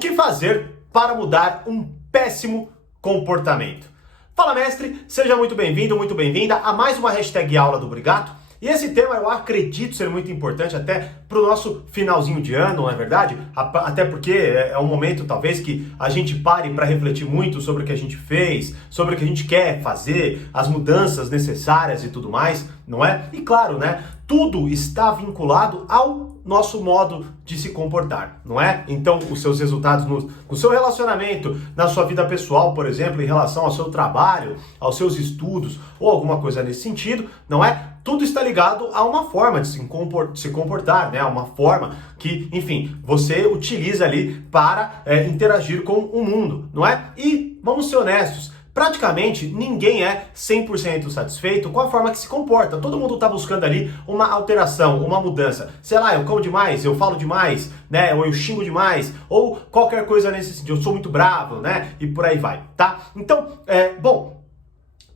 O que fazer para mudar um péssimo comportamento? Fala, mestre, seja muito bem-vindo, muito bem-vinda a mais uma hashtag aula do Brigato. E esse tema eu acredito ser muito importante até para o nosso finalzinho de ano, não é verdade? Até porque é um momento talvez que a gente pare para refletir muito sobre o que a gente fez, sobre o que a gente quer fazer, as mudanças necessárias e tudo mais, não é? E claro, né? Tudo está vinculado ao nosso modo de se comportar, não é? Então, os seus resultados no seu relacionamento, na sua vida pessoal, por exemplo, em relação ao seu trabalho, aos seus estudos ou alguma coisa nesse sentido, não é? Tudo está ligado a uma forma de se comportar, né? Uma forma que, enfim, você utiliza ali para interagir com o mundo, não é? E vamos ser honestos, praticamente ninguém é 100% satisfeito com a forma que se comporta. Todo mundo está buscando ali uma alteração, uma mudança. Sei lá, eu como demais, eu falo demais, né? Ou eu xingo demais, ou qualquer coisa nesse sentido. Eu sou muito bravo, né? E por aí vai, tá? Então, bom,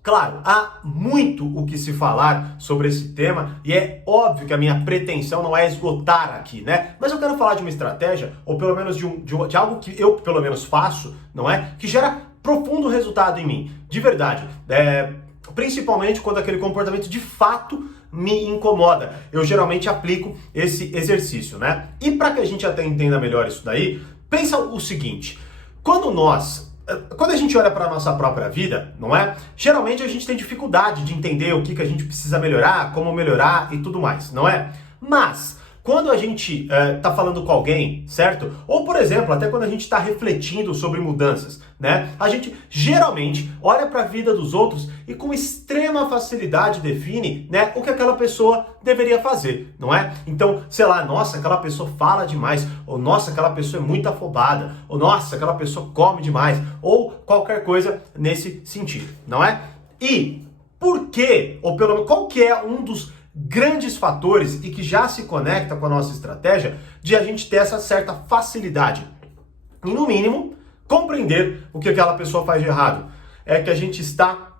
claro, há muito o que se falar sobre esse tema e é óbvio que a minha pretensão não é esgotar aqui, né? Mas eu quero falar de uma estratégia, ou pelo menos de algo que eu, pelo menos, faço, não é? Que gera profundo resultado em mim, de verdade. Principalmente quando aquele comportamento de fato me incomoda. Eu geralmente aplico esse exercício, né? E para que a gente até entenda melhor isso daí, pensa o seguinte: quando a gente olha para a nossa própria vida, não é? Geralmente a gente tem dificuldade de entender o que a gente precisa melhorar, como melhorar e tudo mais, não é? Mas quando a gente está falando com alguém, certo? Ou, por exemplo, até quando a gente está refletindo sobre mudanças, né? A gente geralmente olha para a vida dos outros e com extrema facilidade define, né, o que aquela pessoa deveria fazer, não é? Então, sei lá, nossa, aquela pessoa fala demais, ou nossa, aquela pessoa é muito afobada, ou nossa, aquela pessoa come demais, ou qualquer coisa nesse sentido, não é? E por quê? Ou pelo menos, qual que é um dos grandes fatores e que já se conecta com a nossa estratégia de a gente ter essa certa facilidade e, no mínimo, compreender o que aquela pessoa faz de errado? É que a gente está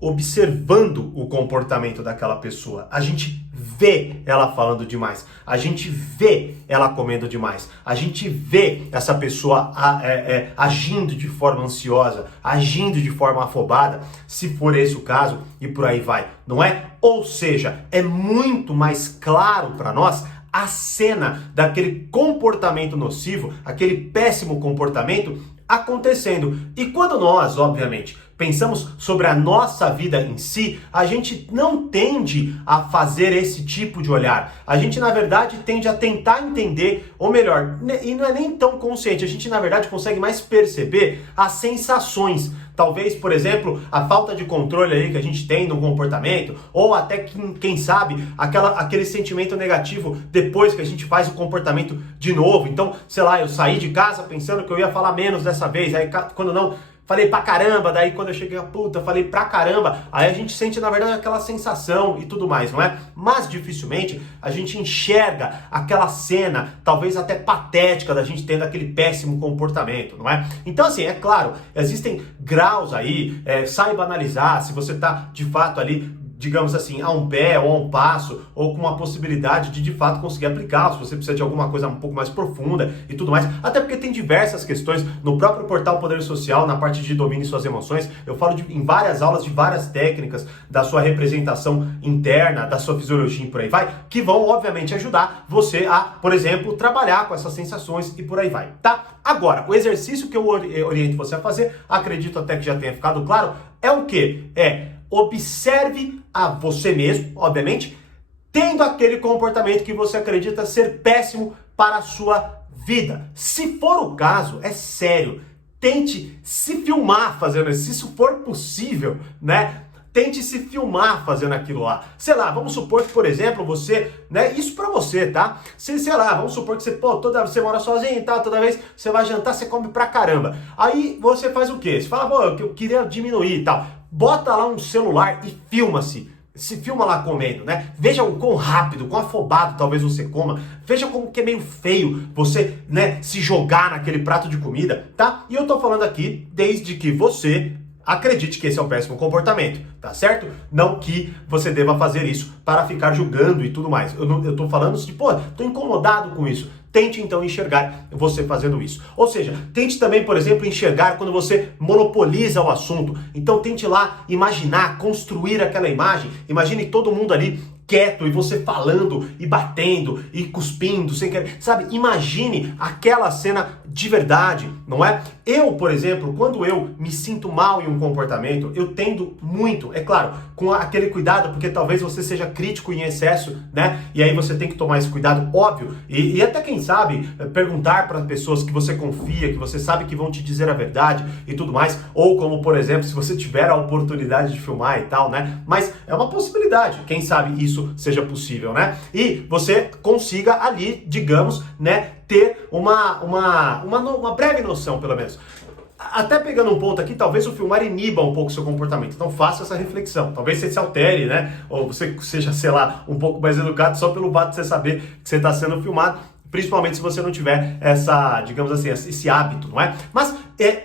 observando o comportamento daquela pessoa. A gente vê ela falando demais, a gente vê ela comendo demais, a gente vê essa pessoa agindo de forma ansiosa, agindo de forma afobada, se for esse o caso, e por aí vai, não é? Ou seja, é muito mais claro para nós a cena daquele comportamento nocivo, aquele péssimo comportamento acontecendo. E quando nós, obviamente, pensamos sobre a nossa vida em si, a gente não tende a fazer esse tipo de olhar. A gente, na verdade, tende a tentar entender, ou melhor, e não é nem tão consciente, a gente, na verdade, consegue mais perceber as sensações. Talvez, por exemplo, a falta de controle aí que a gente tem no comportamento, ou até, quem sabe, aquele sentimento negativo depois que a gente faz o comportamento de novo. Então, sei lá, eu saí de casa pensando que eu ia falar menos dessa vez, aí quando não, falei pra caramba, daí quando eu cheguei a puta, falei pra caramba, aí a gente sente, na verdade, aquela sensação e tudo mais, não é? Mas, dificilmente, a gente enxerga aquela cena, talvez até patética, da gente tendo aquele péssimo comportamento, não é? Então, assim, é claro, existem graus aí, saiba analisar se você tá, de fato, ali, digamos assim, a um pé ou a um passo, ou com uma possibilidade de fato conseguir aplicar, se você precisa de alguma coisa um pouco mais profunda e tudo mais, até porque tem diversas questões no próprio portal Poder Social, na parte de domínio de suas emoções, eu falo em várias aulas de várias técnicas da sua representação interna, da sua fisiologia e por aí vai, que vão obviamente ajudar você a, por exemplo, trabalhar com essas sensações e por aí vai, tá? Agora, o exercício que eu oriento você a fazer, acredito até que já tenha ficado claro, é o quê? Observe a você mesmo, obviamente, tendo aquele comportamento que você acredita ser péssimo para a sua vida. Se for o caso, é sério, tente se filmar fazendo isso, se isso for possível, né? Tente se filmar fazendo aquilo lá. Sei lá, vamos supor que, por exemplo, você, né, isso pra você, tá? Sei lá, vamos supor que você mora sozinho e tal, toda vez que você vai jantar, você come pra caramba. Aí você faz o quê? Você fala, pô, eu queria diminuir e tal. Bota lá um celular e filma-se. Se filma lá comendo, né? Veja o quão rápido, quão afobado talvez você coma. Veja como que é meio feio você, né, se jogar naquele prato de comida, tá? E eu tô falando aqui desde que você acredite que esse é um péssimo comportamento, tá certo? Não que você deva fazer isso para ficar julgando e tudo mais. Eu tô falando assim, pô, tô incomodado com isso. tente então enxergar você fazendo isso. Ou seja, tente também, por exemplo, enxergar quando você monopoliza o assunto. Então tente lá imaginar, construir aquela imagem. Imagine todo mundo ali quieto e você falando e batendo e cuspindo sem querer, sabe? Imagine aquela cena de verdade, não é? Eu, por exemplo, quando eu me sinto mal em um comportamento, eu tendo muito, é claro, com aquele cuidado, porque talvez você seja crítico em excesso, né? E aí você tem que tomar esse cuidado, óbvio, e até quem sabe, perguntar para pessoas que você confia, que você sabe que vão te dizer a verdade e tudo mais, ou como, por exemplo, se você tiver a oportunidade de filmar e tal, né? Mas é uma possibilidade, quem sabe isso seja possível, né? E você consiga ali, digamos, né, ter uma breve noção, pelo menos. Até pegando um ponto aqui, talvez o filmar iniba um pouco o seu comportamento. Então faça essa reflexão. Talvez você se altere, né? Ou você seja, sei lá, um pouco mais educado só pelo fato de você saber que você está sendo filmado. Principalmente se você não tiver essa, digamos assim, esse hábito, não é? Mas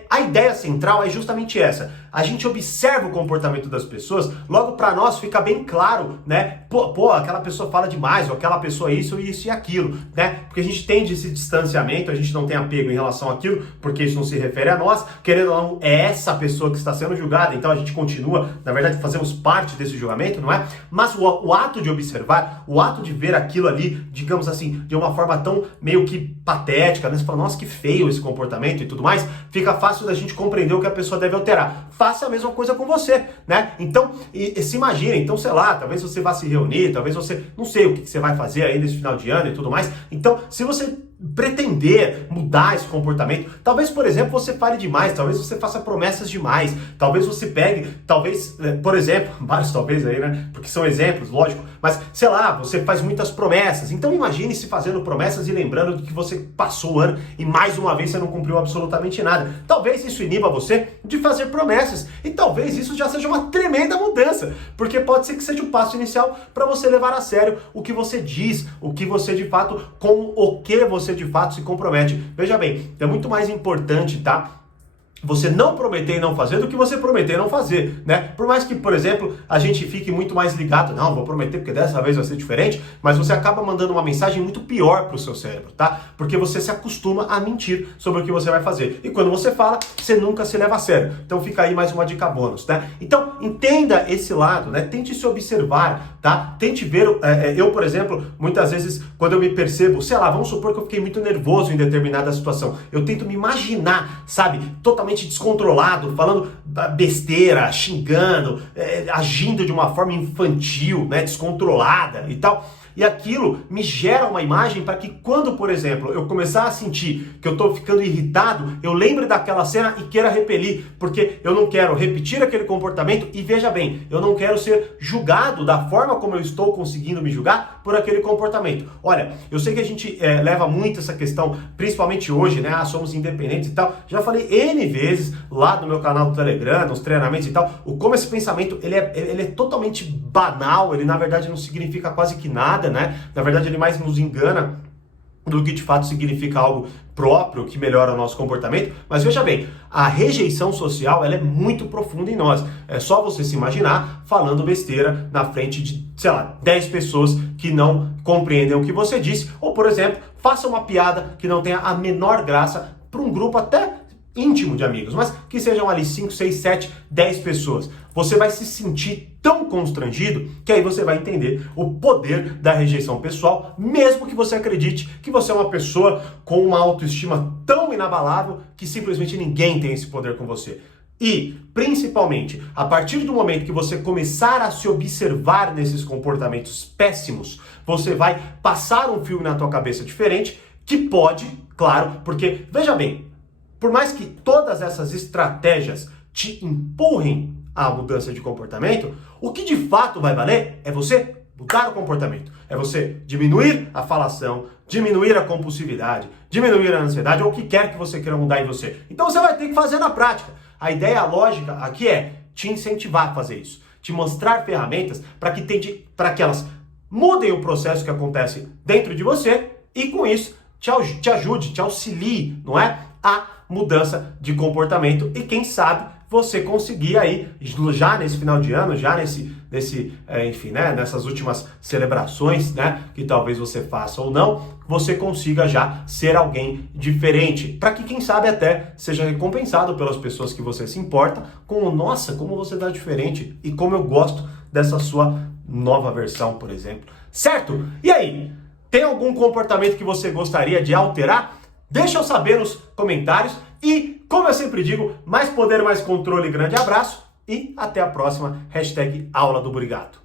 a ideia central é justamente essa. A gente observa o comportamento das pessoas, logo para nós fica bem claro, né? Pô, aquela pessoa fala demais, ou aquela pessoa isso e aquilo, né? Porque a gente tem esse distanciamento, a gente não tem apego em relação àquilo, porque isso não se refere a nós. Querendo ou não, é essa pessoa que está sendo julgada, então a gente continua, na verdade, fazemos parte desse julgamento, não é? Mas o ato de observar, o ato de ver aquilo ali, digamos assim, de uma forma tão meio que patética, né? Você fala, nossa, que feio esse comportamento e tudo mais, fica fácil da gente compreender o que a pessoa deve alterar. Faça a mesma coisa com você, né? Então, se imagine, então, sei lá, talvez você vá se reunir, talvez você, não sei o que você vai fazer aí nesse final de ano e tudo mais. Então, se você pretender mudar esse comportamento, talvez, por exemplo, você fale demais, talvez você faça promessas demais, talvez você pegue, talvez, por exemplo, vários talvez aí, né? Porque são exemplos, lógico, mas, sei lá, você faz muitas promessas. Então, imagine se fazendo promessas e lembrando do que você passou o ano e mais uma vez você não cumpriu absolutamente nada. Talvez isso iniba você de fazer promessas e talvez isso já seja uma tremenda mudança, porque pode ser que seja o passo inicial para você levar a sério o que você diz, o que você de fato, com o que você de fato se compromete. Veja bem, é muito mais importante, tá? Você não prometer e não fazer do que você prometer e não fazer, né? Por mais que, por exemplo, a gente fique muito mais ligado, não, vou prometer porque dessa vez vai ser diferente, mas você acaba mandando uma mensagem muito pior pro seu cérebro, tá? Porque você se acostuma a mentir sobre o que você vai fazer. E quando você fala, você nunca se leva a sério. Então fica aí mais uma dica bônus, né? Então, entenda esse lado, né? Tente se observar, tá? Tente ver, eu, por exemplo, muitas vezes, quando eu me percebo, sei lá, vamos supor que eu fiquei muito nervoso em determinada situação. Eu tento me imaginar, sabe? Totalmente descontrolado, falando besteira, xingando, agindo de uma forma infantil, né, descontrolada e tal. E aquilo me gera uma imagem para que quando, por exemplo, eu começar a sentir que eu estou ficando irritado, eu lembre daquela cena e queira repelir, porque eu não quero repetir aquele comportamento e veja bem, eu não quero ser julgado da forma como eu estou conseguindo me julgar por aquele comportamento. Olha, eu sei que a gente leva muito essa questão, principalmente hoje, né? Somos independentes e tal. Já falei N vezes lá no meu canal do Telegram, nos treinamentos e tal, como esse pensamento, ele é totalmente banal, ele na verdade não significa quase que nada, né? Na verdade, ele mais nos engana do que de fato significa algo próprio que melhora o nosso comportamento. Mas veja bem, a rejeição social ela é muito profunda em nós. É só você se imaginar falando besteira na frente de, sei lá, 10 pessoas que não compreendem o que você disse. Ou, por exemplo, faça uma piada que não tenha a menor graça para um grupo até íntimo de amigos, mas que sejam ali 5, 6, 7, 10 pessoas. Você vai se sentir tão constrangido que aí você vai entender o poder da rejeição pessoal, mesmo que você acredite que você é uma pessoa com uma autoestima tão inabalável que simplesmente ninguém tem esse poder com você. E, principalmente, a partir do momento que você começar a se observar nesses comportamentos péssimos, você vai passar um filme na tua cabeça diferente, que pode, claro, porque, veja bem, por mais que todas essas estratégias te empurrem à mudança de comportamento, o que de fato vai valer é você mudar o comportamento. É você diminuir a falação, diminuir a compulsividade, diminuir a ansiedade ou o que quer que você queira mudar em você. Então você vai ter que fazer na prática. A ideia lógica aqui é te incentivar a fazer isso, te mostrar ferramentas para que elas mudem o processo que acontece dentro de você e com isso te ajude, te auxilie, não é? A mudança de comportamento e quem sabe você conseguir aí, já nesse final de ano, já enfim, né, nessas últimas celebrações, né, que talvez você faça ou não, você consiga já ser alguém diferente, para que quem sabe até seja recompensado pelas pessoas que você se importa com, nossa, como você tá diferente e como eu gosto dessa sua nova versão, por exemplo. Certo? E aí, tem algum comportamento que você gostaria de alterar? Deixa eu saber nos comentários e, como eu sempre digo, mais poder, mais controle, grande abraço e até a próxima, #aula do Brigato.